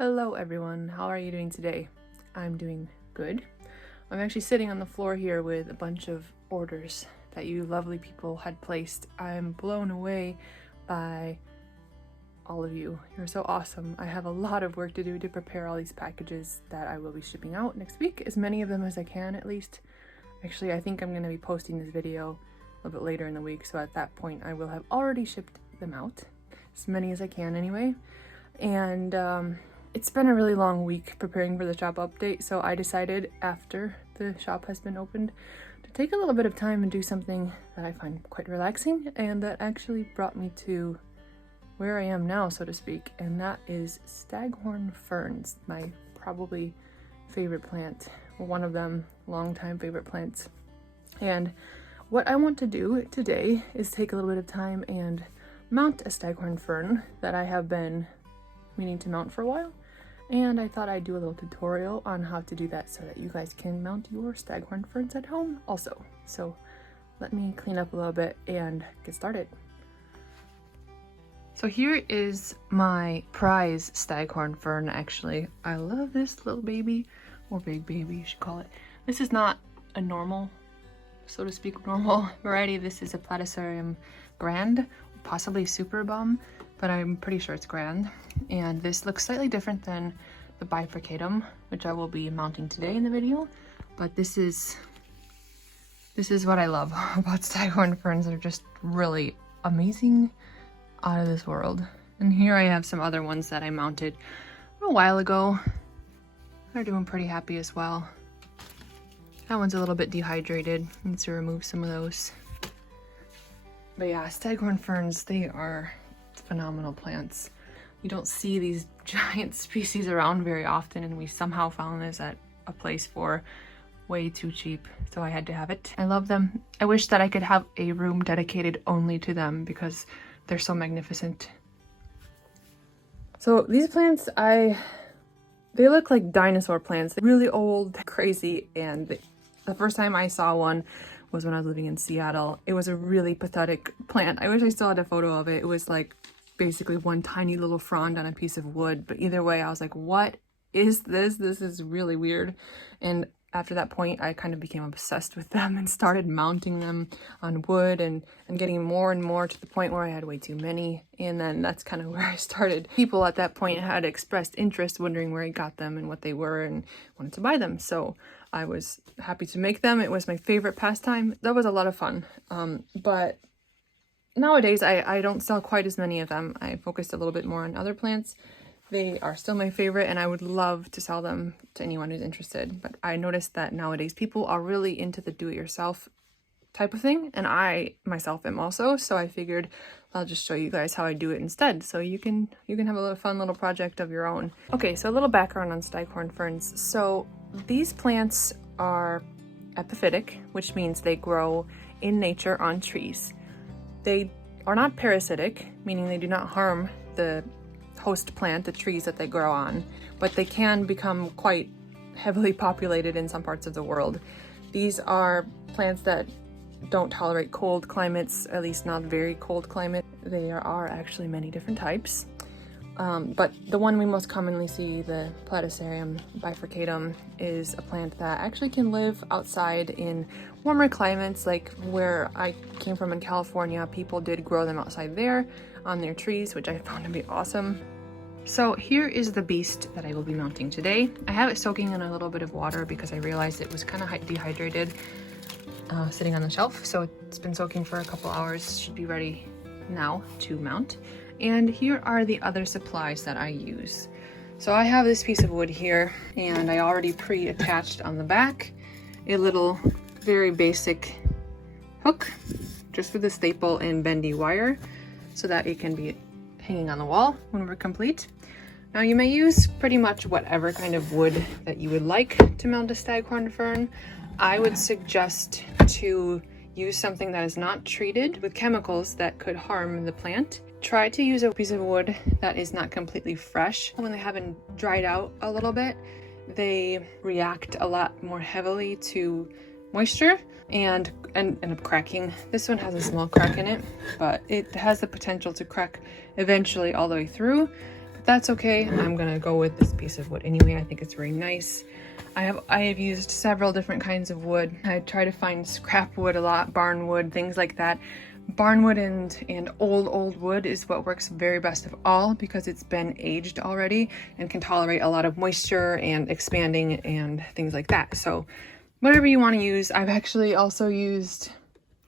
Hello everyone, how are you doing today? I'm doing good. I'm actually sitting on the floor here with a bunch of orders that you lovely people had placed. I'm blown away by all of you. You're so awesome. I have a lot of work to do to prepare all these packages that I will be shipping out next week, as many of them as I can at least. Actually, I think I'm going to be posting this video a little bit later in the week, so at that point I will have already shipped them out, as many as I can anyway. And it's been a really long week preparing for the shop update, so I decided after the shop has been opened to take a little bit of time and do something that I find quite relaxing and that actually brought me to where I am now, so to speak, and that is Staghorn ferns, my probably favorite plant, one of them longtime favorite plants. And what I want to do today is take a little bit of time and mount a Staghorn fern that I have been meaning to mount for a while. And I thought I'd do a little tutorial on how to do that so that you guys can mount your Staghorn ferns at home also. So let me clean up a little bit and get started. So here is my prize Staghorn fern, actually. I love this little baby, or big baby you should call it. This is not a normal, so to speak, normal variety. This is a Platycerium grand, possibly super bum, but I'm pretty sure it's grand. And this looks slightly different than the bifurcatum, which I will be mounting today in the video. But this is what I love about Staghorn ferns. They're just really amazing, out of this world. And here I have some other ones that I mounted a while ago. They're doing pretty happy as well. That one's a little bit dehydrated. Need to remove some of those. But yeah, Staghorn ferns, they are phenomenal plants. You don't see these giant species around very often, and we somehow found this at a place for way too cheap, so I had to have it. I love them. I wish that I could have a room dedicated only to them because they're so magnificent. So these plants, they look like dinosaur plants. They're really old, crazy, and the first time I saw one was when I was living in Seattle. It was a really pathetic plant. I wish I still had a photo of it. It was like basically one tiny little frond on a piece of wood. But either way, I was like, what is this? This is really weird. And after that point, I kind of became obsessed with them and started mounting them on wood and getting more and more to the point where I had way too many. And then that's kind of where I started. People at that point had expressed interest, wondering where I got them and what they were, and wanted to buy them. So I was happy to make them. It was my favorite pastime. That was a lot of fun. But nowadays, I don't sell quite as many of them. I focused a little bit more on other plants. They are still my favorite, and I would love to sell them to anyone who's interested. But I noticed that nowadays people are really into the do-it-yourself type of thing, and I myself am also. So I figured I'll just show you guys how I do it instead, so you can have a little fun little project of your own. Okay, so a little background on Staghorn ferns. So these plants are epiphytic, which means they grow in nature on trees. They are not parasitic, meaning they do not harm the host plant, the trees that they grow on, but they can become quite heavily populated in some parts of the world. These are plants that don't tolerate cold climates, at least not very cold climate. There are actually many different types. But the one we most commonly see, the Platycerium bifurcatum, is a plant that actually can live outside in warmer climates, like where I came from in California. People did grow them outside there on their trees, which I found to be awesome. So here is the beast that I will be mounting today. I have it soaking in a little bit of water because I realized it was kind of dehydrated sitting on the shelf. So it's been soaking for a couple hours, should be ready now to mount. And here are the other supplies that I use. So I have this piece of wood here, and I already pre-attached on the back a little very basic hook, just with a staple and bendy wire, so that it can be hanging on the wall when we're complete. Now you may use pretty much whatever kind of wood that you would like to mount a Staghorn fern. I would suggest to use something that is not treated with chemicals that could harm the plant. Try to use a piece of wood that is not completely fresh. When they haven't dried out a little bit, they react a lot more heavily to moisture and end up cracking. This one has a small crack in it, but it has the potential to crack eventually all the way through. That's okay. I'm gonna go with this piece of wood anyway. I think it's very nice. I have used several different kinds of wood. I try to find scrap wood a lot, barn wood, things like that. Barn wood and old wood is what works very best of all because it's been aged already and can tolerate a lot of moisture and expanding and things like that. So whatever you want to use. I've actually also used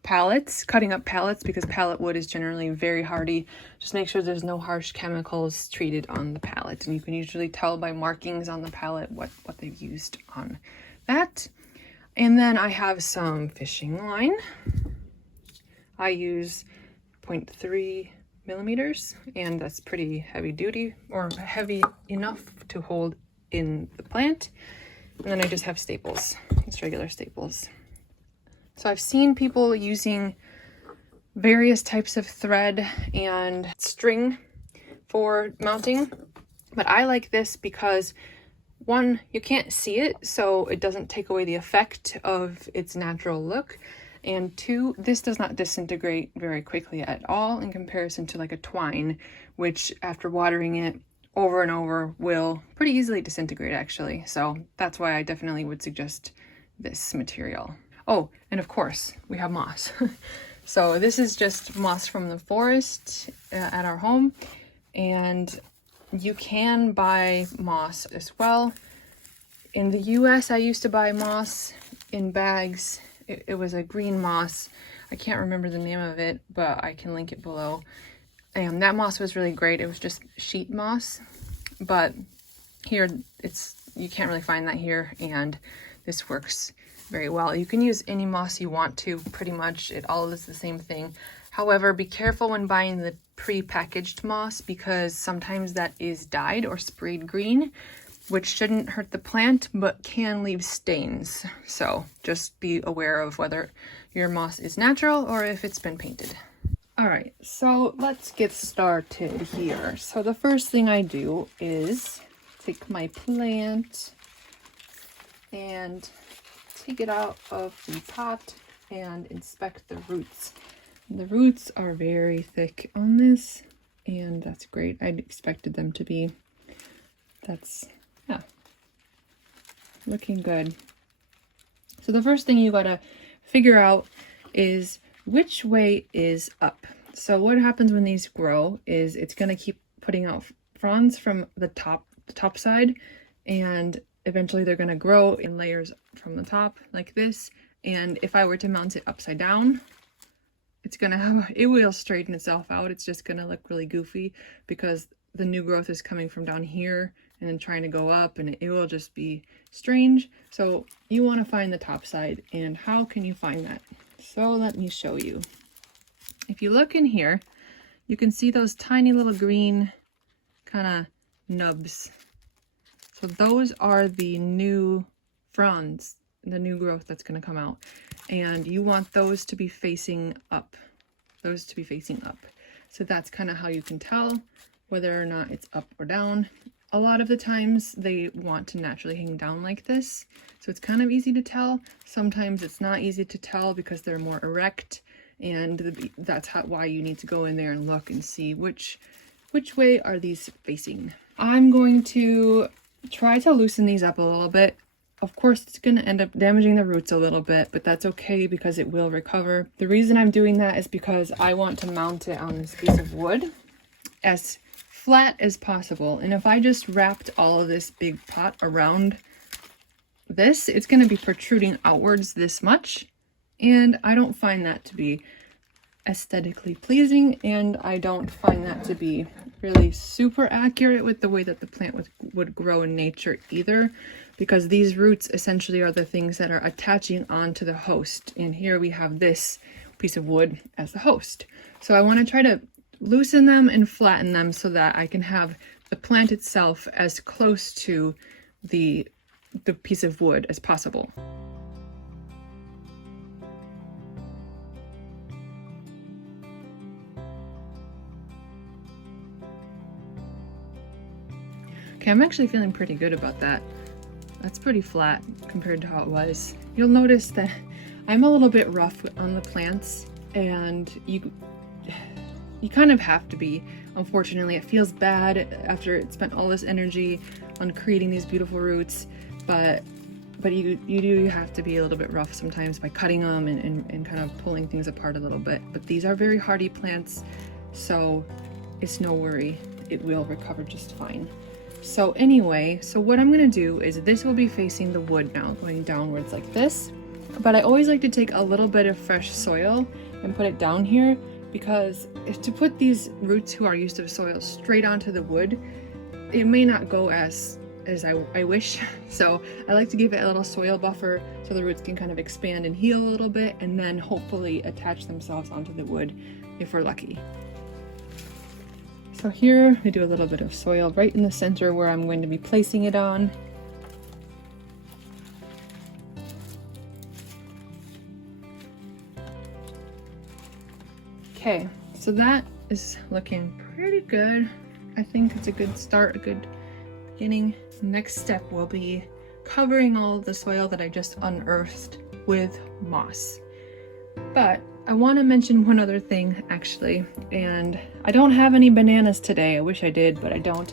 pallets, cutting up pallets, because pallet wood is generally very hardy. Just make sure there's no harsh chemicals treated on the pallet, and you can usually tell by markings on the pallet what they've used on that. And then I have some fishing line. I use 0.3 millimeters, and that's pretty heavy duty, or heavy enough to hold in the plant. And then I just have staples, just regular staples. So I've seen people using various types of thread and string for mounting, but I like this because one, you can't see it, so it doesn't take away the effect of its natural look. And two, this does not disintegrate very quickly at all in comparison to like a twine, which after watering it over and over will pretty easily disintegrate actually. So that's why I definitely would suggest this material. Oh, and of course, we have moss. So this is just moss from the forest at our home, and you can buy moss as well. In the US, I used to buy moss in bags. It was a green moss. I can't remember the name of it, but I can link it below. And that moss was really great. It was just sheet moss, but here you can't really find that here, and this works very well. You can use any moss you want to, pretty much. It all is the same thing. However, be careful when buying the pre-packaged moss because sometimes that is dyed or sprayed green, which shouldn't hurt the plant but can leave stains. So just be aware of whether your moss is natural or if it's been painted. All right, so let's get started here. So the first thing I do is take my plant and take it out of the pot and inspect the roots. The roots are very thick on this, and that's great. I expected them to be. That's, yeah, looking good. So the first thing you gotta figure out is which way is up. So what happens when these grow is it's gonna keep putting out fronds from the top side, and eventually they're going to grow in layers from the top like this. And if I were to mount it upside down, it will straighten itself out. It's just going to look really goofy because the new growth is coming from down here and then trying to go up, and it will just be strange. So you want to find the top side, and how can you find that? So let me show you. If you look in here, you can see those tiny little green kind of nubs. So those are the new fronds, the new growth that's going to come out. And you want those to be facing up. So that's kind of how you can tell whether or not it's up or down. A lot of the times they want to naturally hang down like this. So it's kind of easy to tell. Sometimes it's not easy to tell because they're more erect. And that's why you need to go in there and look and see which way are these facing. I'm going to try to loosen these up a little bit. Of course, it's going to end up damaging the roots a little bit, but that's okay because it will recover. The reason I'm doing that is because I want to mount it on this piece of wood as flat as possible. And if I just wrapped all of this big pot around this, it's going to be protruding outwards this much. And I don't find that to be aesthetically pleasing, and I don't find that to be really super accurate with the way that the plant would grow in nature either, because these roots essentially are the things that are attaching onto the host, and here we have this piece of wood as the host. So I want to try to loosen them and flatten them so that I can have the plant itself as close to the piece of wood as possible. Okay, I'm actually feeling pretty good about that. That's pretty flat compared to how it was. You'll notice that I'm a little bit rough on the plants, and you kind of have to be Unfortunately, it feels bad after it spent all this energy on creating these beautiful roots, but you do have to be a little bit rough sometimes by cutting them and kind of pulling things apart a little bit. But these are very hardy plants, so it's no worry. It will recover just fine. So anyway, so what I'm gonna do is this will be facing the wood now, going downwards like this. But I always like to take a little bit of fresh soil and put it down here, because to put these roots who are used to soil straight onto the wood, it may not go as I wish. So I like to give it a little soil buffer so the roots can kind of expand and heal a little bit, and then hopefully attach themselves onto the wood if we're lucky. So here we do a little bit of soil right in the center where I'm going to be placing it on. Okay, so that is looking pretty good. I think it's a good start, a good beginning. Next step will be covering all of the soil that I just unearthed with moss. But I want to mention one other thing actually, and I don't have any bananas today. I wish I did, but I don't.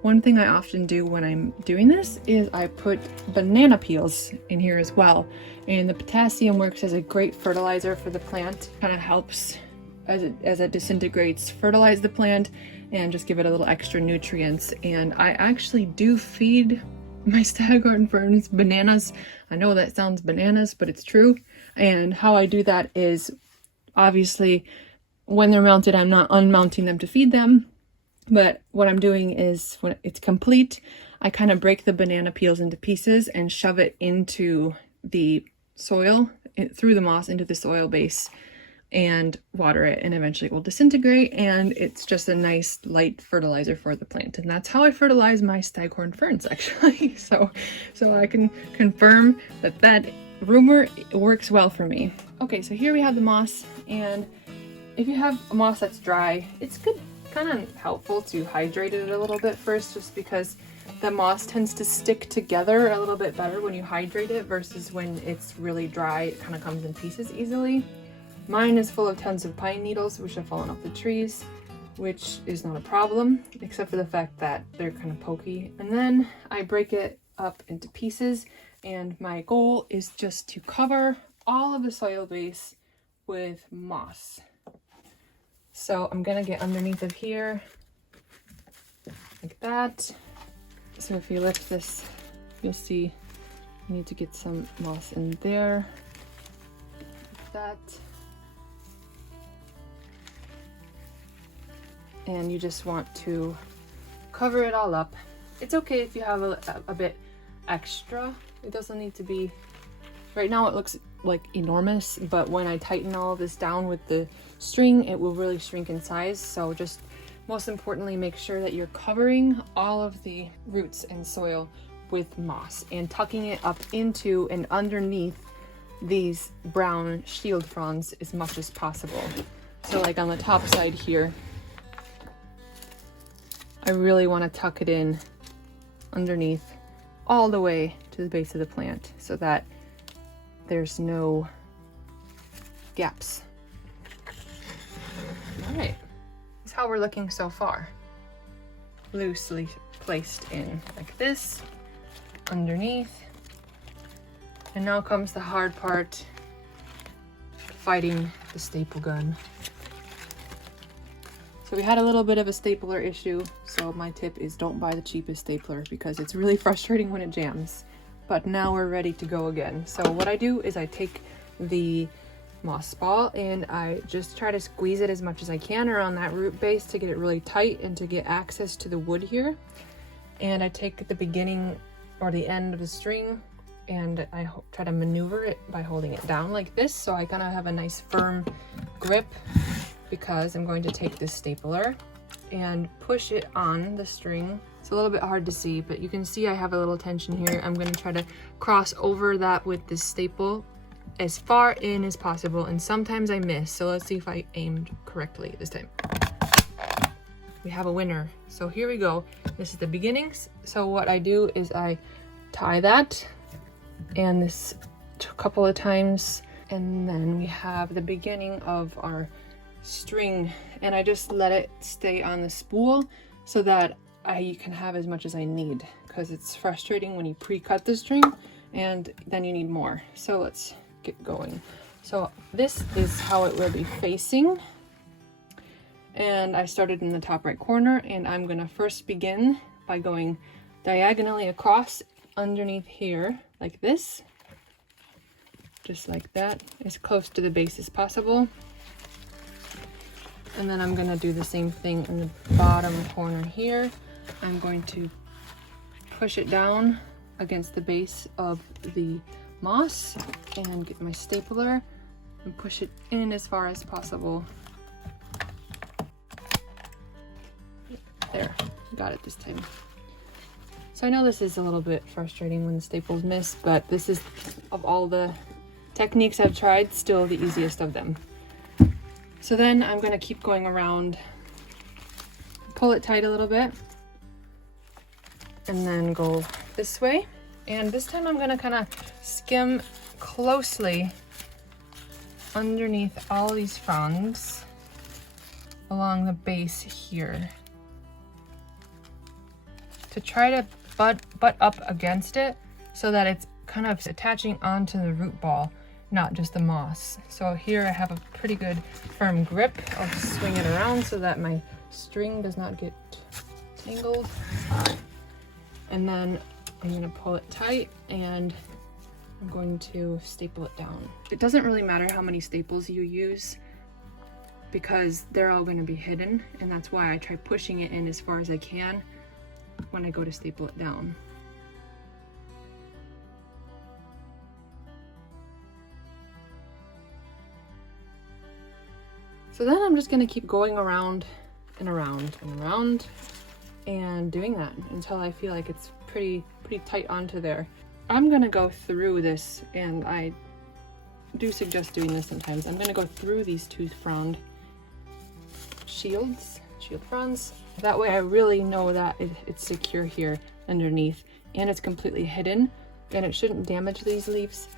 One thing I often do when I'm doing this is I put banana peels in here as well. And the potassium works as a great fertilizer for the plant. Kind of helps as it disintegrates, fertilize the plant and just give it a little extra nutrients. And I actually do feed my Staghorn ferns bananas. I know that sounds bananas, but it's true. And how I do that is, obviously, when they're mounted, I'm not unmounting them to feed them. But what I'm doing is, when it's complete, I kind of break the banana peels into pieces and shove it into the soil, through the moss into the soil base, and water it, and eventually it will disintegrate, and it's just a nice light fertilizer for the plant. And that's how I fertilize my Staghorn ferns actually. So I can confirm that rumor works well for me. Okay, so here we have the moss, and if you have a moss that's dry, it's good, kind of helpful to hydrate it a little bit first, just because the moss tends to stick together a little bit better when you hydrate it versus when it's really dry. It kind of comes in pieces easily. Mine is full of tons of pine needles which have fallen off the trees, which is not a problem, except for the fact that they're kind of pokey. And then I break it up into pieces, and my goal is just to cover all of the soil base with moss. So I'm gonna get underneath of here, like that. So if you lift this, you'll see you need to get some moss in there, like that. And you just want to cover it all up. It's okay if you have a bit extra. It doesn't need to be, right now it looks like enormous, but when I tighten all of this down with the string, it will really shrink in size. So just most importantly, make sure that you're covering all of the roots and soil with moss and tucking it up into and underneath these brown shield fronds as much as possible. So like on the top side here, I really want to tuck it in underneath all the way to the base of the plant so that there's no gaps. All right, this is how we're looking so far. Loosely placed in like this, underneath. And now comes the hard part, fighting the staple gun. So we had a little bit of a stapler issue, so my tip is don't buy the cheapest stapler because it's really frustrating when it jams. But now we're ready to go again. So what I do is I take the moss ball and I just try to squeeze it as much as I can around that root base to get it really tight and to get access to the wood here. And I take the beginning or the end of the string and I try to maneuver it by holding it down like this, so I kind of have a nice firm grip, because I'm going to take this stapler and push it on the string. It's a little bit hard to see, but you can see I have a little tension here. I'm going to try to cross over that with this staple as far in as possible, and sometimes I miss, so let's see if I aimed correctly this time. We have a winner. So here we go. This is the beginnings. So what I do is I tie that and this a couple of times, and then we have the beginning of our string and I just let it stay on the spool so that I can have as much as I need, because it's frustrating when you pre-cut the string and then you need more. So let's get going. So this is how it will be facing. And I started in the top right corner, and I'm gonna first begin by going diagonally across underneath here like this, just like that, as close to the base as possible. And then I'm gonna do the same thing in the bottom corner here. I'm going to push it down against the base of the moss and get my stapler and push it in as far as possible. There, got it this time. So I know this is a little bit frustrating when the staples miss, but this is, of all the techniques I've tried, still the easiest of them. So then I'm gonna keep going around, pull it tight a little bit, and then go this way. And this time I'm gonna kind of skim closely underneath all these fronds along the base here to try to butt up against it so that it's kind of attaching onto the root ball, not just the moss. So here I have a pretty good firm grip. I'll swing it around so that my string does not get tangled. And then I'm gonna pull it tight and I'm going to staple it down. It doesn't really matter how many staples you use because they're all gonna be hidden, and that's why I try pushing it in as far as I can when I go to staple it down. So then I'm just gonna keep going around and around and around and doing that until I feel like it's pretty tight onto there. I'm gonna go through this, and I do suggest doing this sometimes. I'm gonna go through these two frond shield fronds. That way I really know that it's secure here underneath and it's completely hidden, and it shouldn't damage these leaves.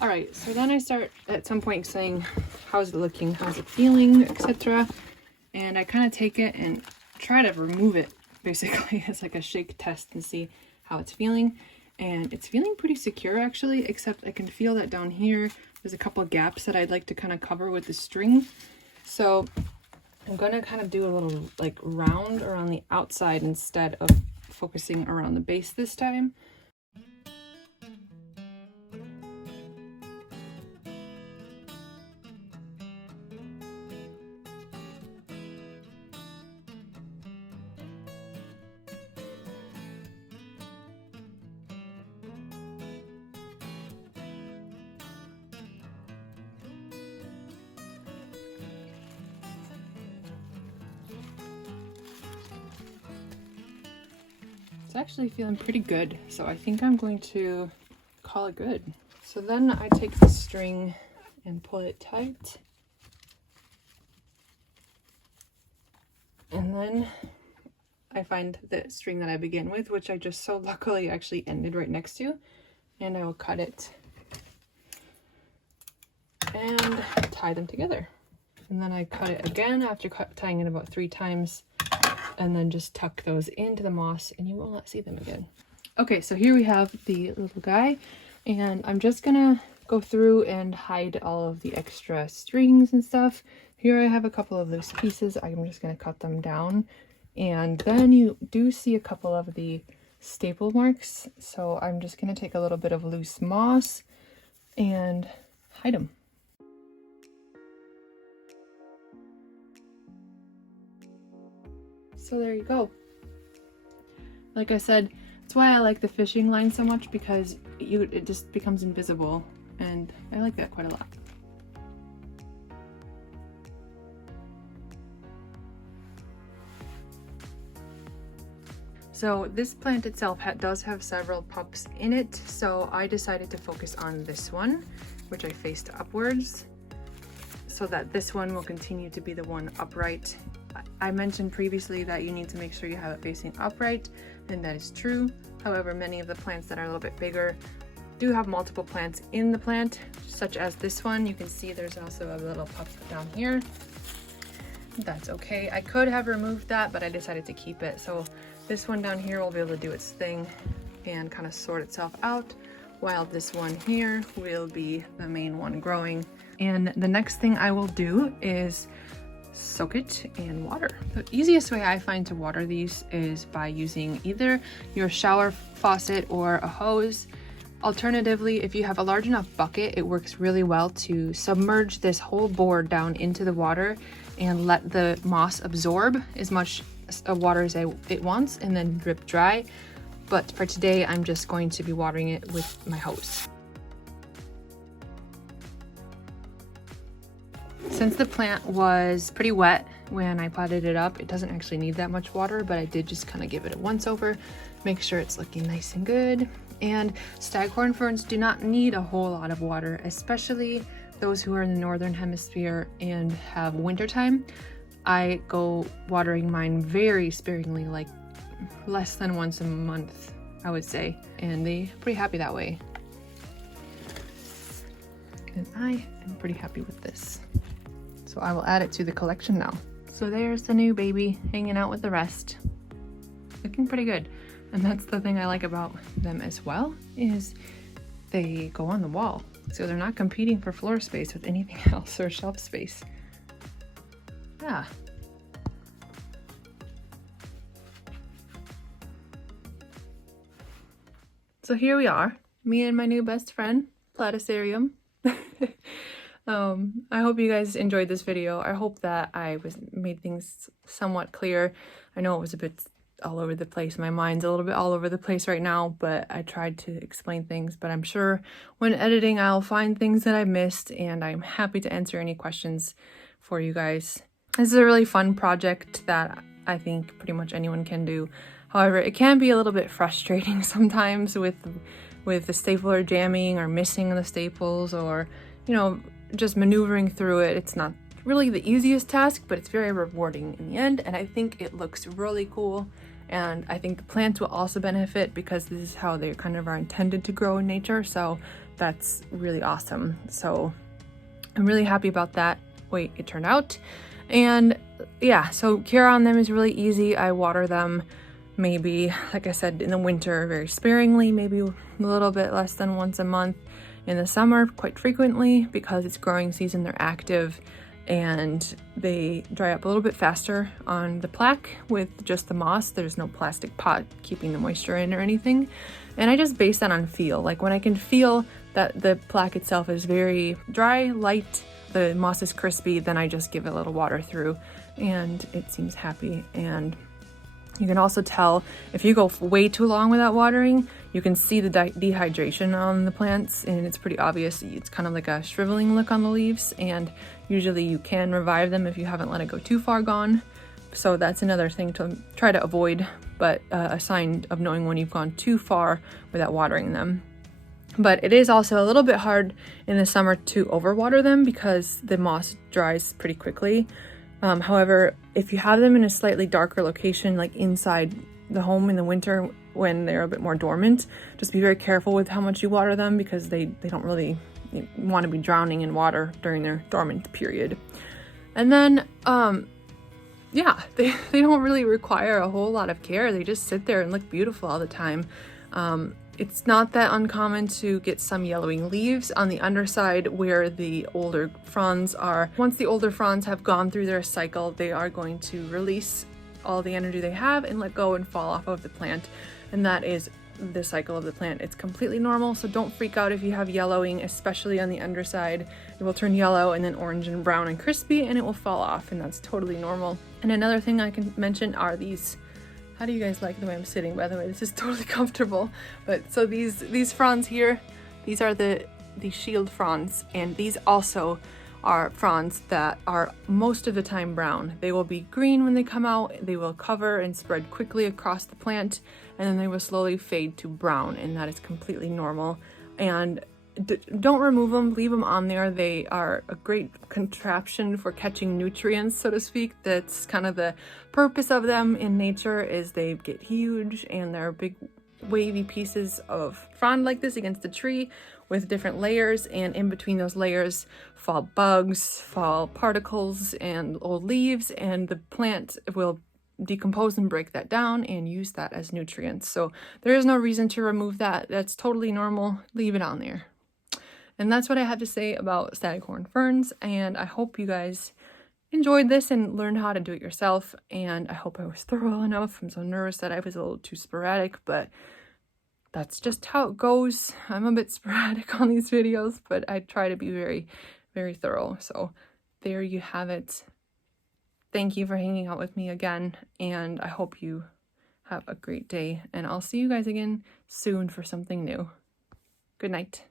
All right, so then I start at some point saying, how's it looking, how's it feeling, etc. And I kind of take it and try to remove it, basically. It's like a shake test and see how it's feeling. And it's feeling pretty secure actually, except I can feel that down here there's a couple gaps that I'd like to kind of cover with the string. So I'm gonna kind of do a little like round around the outside instead of focusing around the base this time. It's actually feeling pretty good, so I think I'm going to call it good. So then I take the string and pull it tight. And then I find the string that I begin with, which I just so luckily actually ended right next to, and I will cut it and tie them together. And then I cut it again after tying it about 3 times, and then just tuck those into the moss and you will not see them again. Okay, so here we have the little guy, and I'm just gonna go through and hide all of the extra strings and stuff. Here I have a couple of loose pieces. I'm just gonna cut them down, and then you do see a couple of the staple marks. So I'm just gonna take a little bit of loose moss and hide them. So there you go. Like I said, that's why I like the fishing line so much, because it just becomes invisible, and I like that quite a lot. So this plant itself does have several pups in it, so I decided to focus on this one, which I faced upwards, so that this one will continue to be the one upright. I mentioned previously that you need to make sure you have it facing upright, and that is true. However, many of the plants that are a little bit bigger do have multiple plants in the plant, such as this one. You can see there's also a little pup down here. That's okay. I could have removed that, but I decided to keep it. So this one down here will be able to do its thing and kind of sort itself out, while this one here will be the main one growing. And the next thing I will do is soak it in water. The easiest way I find to water these is by using either your shower faucet or a hose. Alternatively, if you have a large enough bucket, it works really well to submerge this whole board down into the water and let the moss absorb as much water as it wants, and then drip dry. But for today, I'm just going to be watering it with my hose. Since the plant was pretty wet when I potted it up, it doesn't actually need that much water, but I did just kind of give it a once over, make sure it's looking nice and good. And staghorn ferns do not need a whole lot of water, especially those who are in the northern hemisphere and have winter time. I go watering mine very sparingly, like less than once a month, I would say, and they're pretty happy that way. And I am pretty happy with this. So I will add it to the collection now. So there's the new baby hanging out with the rest. Looking pretty good. And that's the thing I like about them as well, is they go on the wall. So they're not competing for floor space with anything else or shelf space. Yeah. So here we are, me and my new best friend, Platycerium. I hope you guys enjoyed this video. I hope that I made things somewhat clear. I know it was a bit all over the place. My mind's a little bit all over the place right now, but I tried to explain things. But I'm sure when editing, I'll find things that I missed, and I'm happy to answer any questions for you guys. This is a really fun project that I think pretty much anyone can do. However, it can be a little bit frustrating sometimes with the stapler jamming or missing the staples, or, you know, just maneuvering through it. It's not really the easiest task, but it's very rewarding in the end, and I think it looks really cool. And I think the plants will also benefit, because this is how they kind of are intended to grow in nature, so that's really awesome. So I'm really happy about that way it turned out. And yeah, so care on them is really easy. I water them maybe, like I said, in the winter very sparingly, maybe a little bit less than once a month. In the summer, quite frequently, because it's growing season, they're active and they dry up a little bit faster on the plaque with just the moss. There's no plastic pot keeping the moisture in or anything. And I just base that on feel. Like when I can feel that the plaque itself is very dry, light, the moss is crispy, then I just give it a little water through and it seems happy. And you can also tell if you go way too long without watering, you can see the dehydration on the plants, and it's pretty obvious. It's kind of like a shriveling look on the leaves, and usually you can revive them if you haven't let it go too far gone. So that's another thing to try to avoid, but a sign of knowing when you've gone too far without watering them. But it is also a little bit hard in the summer to overwater them because the moss dries pretty quickly. However, if you have them in a slightly darker location, like inside the home in the winter when they're a bit more dormant, just be very careful with how much you water them, because they don't really want to be drowning in water during their dormant period. And then, yeah, they don't really require a whole lot of care. They just sit there and look beautiful all the time. It's not that uncommon to get some yellowing leaves on the underside where the older fronds are. Once the older fronds have gone through their cycle, they are going to release all the energy they have and let go and fall off of the plant. And that is the cycle of the plant. It's completely normal, so don't freak out if you have yellowing, especially on the underside. It will turn yellow and then orange and brown and crispy, and it will fall off, and that's totally normal. And another thing I can mention are these How do you guys like the way I'm sitting, by the way? This is totally comfortable. But so these fronds here, these are the shield fronds, and these also are fronds that are most of the time brown. They will be green when they come out, they will cover and spread quickly across the plant, and then they will slowly fade to brown, and that is completely normal. And don't remove them, leave them on there. They are a great contraption for catching nutrients, so to speak. That's kind of the purpose of them in nature, is they get huge and they're big wavy pieces of frond like this against the tree with different layers, and in between those layers fall bugs, fall particles and old leaves, and the plant will decompose and break that down and use that as nutrients. So there is no reason to remove that. That's totally normal. Leave it on there. And that's what I have to say about Staghorn ferns, and I hope you guys enjoyed this and learned how to do it yourself, and I hope I was thorough enough. I'm so nervous that I was a little too sporadic, but that's just how it goes. I'm a bit sporadic on these videos, but I try to be very, very thorough. So there you have it. Thank you for hanging out with me again, and I hope you have a great day, and I'll see you guys again soon for something new. Good night.